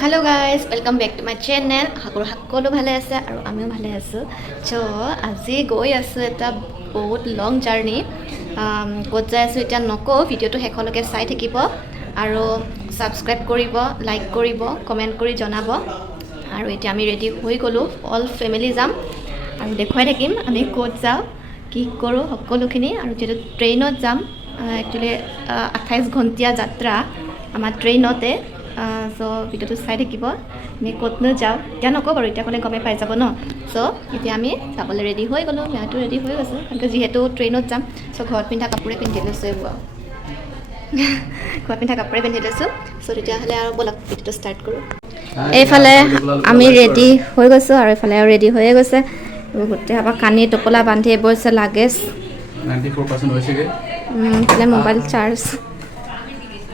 Hello guys, welcome back to my channel. Hakolo bhale ase aru amiu bhale asu. So aji goi asu eta bahut long journey. Kot jai asu eta noko video to hekholoke sai thakibo aru subscribe koribo, like koribo, comment kori janabo. Aru eta ami ready hoi golu all family jam aru dekhwai thakim ami kot jao ki koru hakolo khini aru jeto train ot jam actually 28 ঘন্টিয়া যাত্ৰা আমাৰ ট্ৰেইনতে so video to side থাকিব আমি কত ন যাও এতিয়া নকো বাৰু এতিয়া কোনে গমে পাই যাব ন so এতিয়া আমি যাবলৈ ৰেডি হৈ গলো মেটো ৰেডি হৈ গৈছো কাৰণ যেহেতু ট্ৰেইনত যাম so ঘৰত পিন্ধা কাপোৰে পিন্ধি লৈছো এবা ঘৰত পিন্ধা কাপোৰে পিন্ধি লৈছো so তেতিয়া হলে আৰু বলক ভিডিওটো ষ্টাৰ্ট কৰো এইফালে আমি ৰেডি হৈ গৈছো আৰু এইফালে ৰেডি হৈ গৈছে গোটে হাবা কানি টপলা বান্ধি বৈছে লাগেজ 94% হৈছেগে মানে মোবাইল চাৰ্জ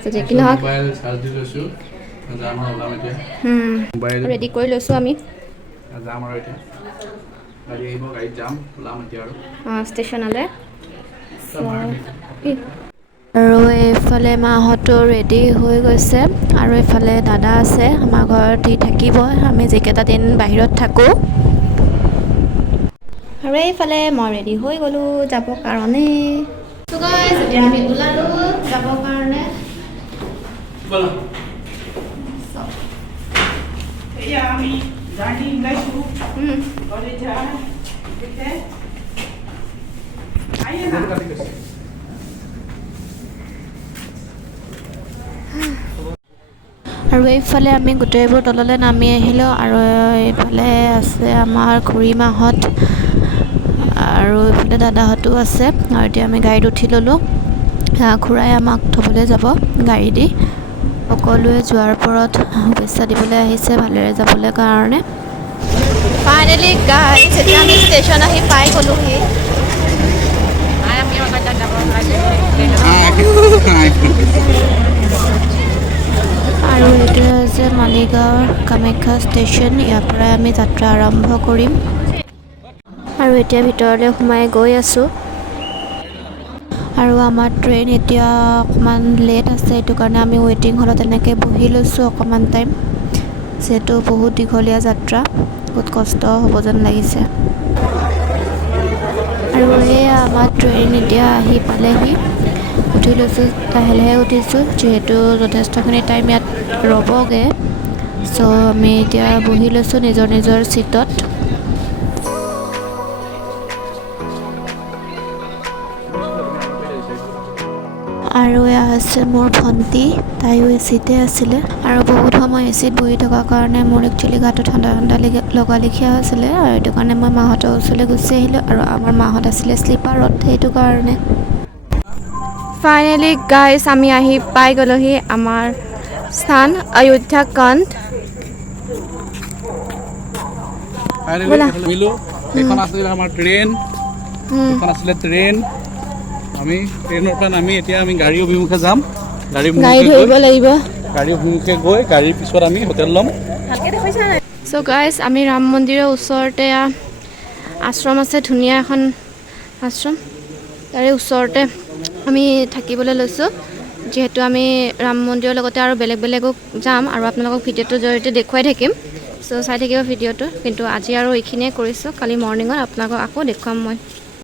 so যে কি না মোবাইল চাৰ্জ দি লৈছো যাম আৰু ওলাম এতিয়া মোবাইল ৰেডি কৰি লৈছো আমি যাম আৰু এতিয়া গাড়ী আহিব গাড়ী যাম ওলাম এতিয়া আৰু ষ্টেচনলে আৰু এইফালে মাহঁতো ৰেডি হৈ গৈছে আৰু এইফালে দাদা আছে আমাৰ ঘৰত থাকিব আমি যেকেটা দিন বাহিৰত থাকো আৰু এইফালে মই ৰেডি হৈ গলো যাব কাৰণে so guys এতিয়া আমি ওলালো যাব কাৰণে বলো या আমি জানি গাইছো কৰে যা দেখতে আইয়ে না আৰু এইফালে আমি গোটেইবোৰ তললৈ নামি আহিলো আৰু এইফালে আছে আমাৰ খুৰী মাহত আৰু এইফালে দাদাহতো আছে আৰু এতিয়া আমি গাড়ীত উঠি ললো খুৰাই আমাক থবলৈ যাব গাড়ী দি সকলোৱে যোৱাৰ পৰত শুভেচ্ছা দিবলৈ আহিছে ভালেৰে যাবলৈ কাৰণে ফাইনেলি গাইছ এতিয়া আমি ষ্টেচন আহি পাই গলোহি আৰু এইটো আছে মালিগাঁৱৰ কামাখ্যা ষ্টেচন ইয়াৰ পৰা আমি যাত্ৰা আৰম্ভ কৰিম আৰু এতিয়া ভিতৰলৈ সোমাই গৈ আছো আৰু আমাৰ ট্ৰেইন এতিয়া অকমান লেট আছে এটো কাৰণে আমি ওয়েটিং হলত এনেকৈ বহি লৈছো অকমান টাইম যেটো বহুত দীঘলীয়া যাত্ৰা বহুত কষ্ট হ'ব যেন লাগিছে আৰু এই আমাৰ ট্ৰেইন এতিয়া আহি পালেহি উঠি লৈছো লাহে উঠিছো যেহেতু যথেষ্টখিনি টাইম ইয়াত ৰ'বগে so আমি এতিয়া বহি লৈছো নিজৰ সিটত আৰু এয়া আছে মোৰ ভন্টি তাইও এচিতে আছিলে আৰু বহুত সময় এচিত বহি থকাৰ কাৰণে মোৰ একচুয়ালি গাটো ঠাণ্ডা লগা লিখিয়া হৈছিলে আৰু এটো কাৰণে মই মাহঁতৰ ওচৰলৈ গুচি আহিলো আৰু আমাৰ মাহঁত আছিলে স্লিপাৰত সেইটো কাৰণে ফাইনেলি গাইস আমি আহি পাই গলোহি আমাৰ স্থান অযোধ্যা কাণ্ড ফাইনেলি মিলো এখন আছিল আমাৰ ট্ৰেইন এখন আছিল ট্ৰেইন আমি ট্ৰেইনৰ পৰা নামি এতিয়া আমি গাড়ী অভিমুখে যাম গাড়ী ধৰিব লাগিব গাড়ী অভিমুখে গৈ গাড়ীৰ পিছত আমি হোটেল লম ভালকে দেখাইছা না সো গাইস আমি ৰাম মন্দিৰৰ ওচৰতে আশ্ৰম আছে ধুনীয়া এখন আশ্ৰম তাৰে ওচৰতে আমি থাকিবলৈ লৈছো যেহেতু আমি ৰাম মন্দিৰৰ লগতে আৰু বেলেগো যাম আৰু আপোনালোকক ভিডিওটোৰ জৰিয়তে দেখুৱাই থাকিম সো চাই থাকিব ভিডিওটো কিন্তু আজি আৰু এইখিনিয়ে কৰিছো কালি মৰ্নিঙত আপোনালোকক আকৌ দেখুৱাম মই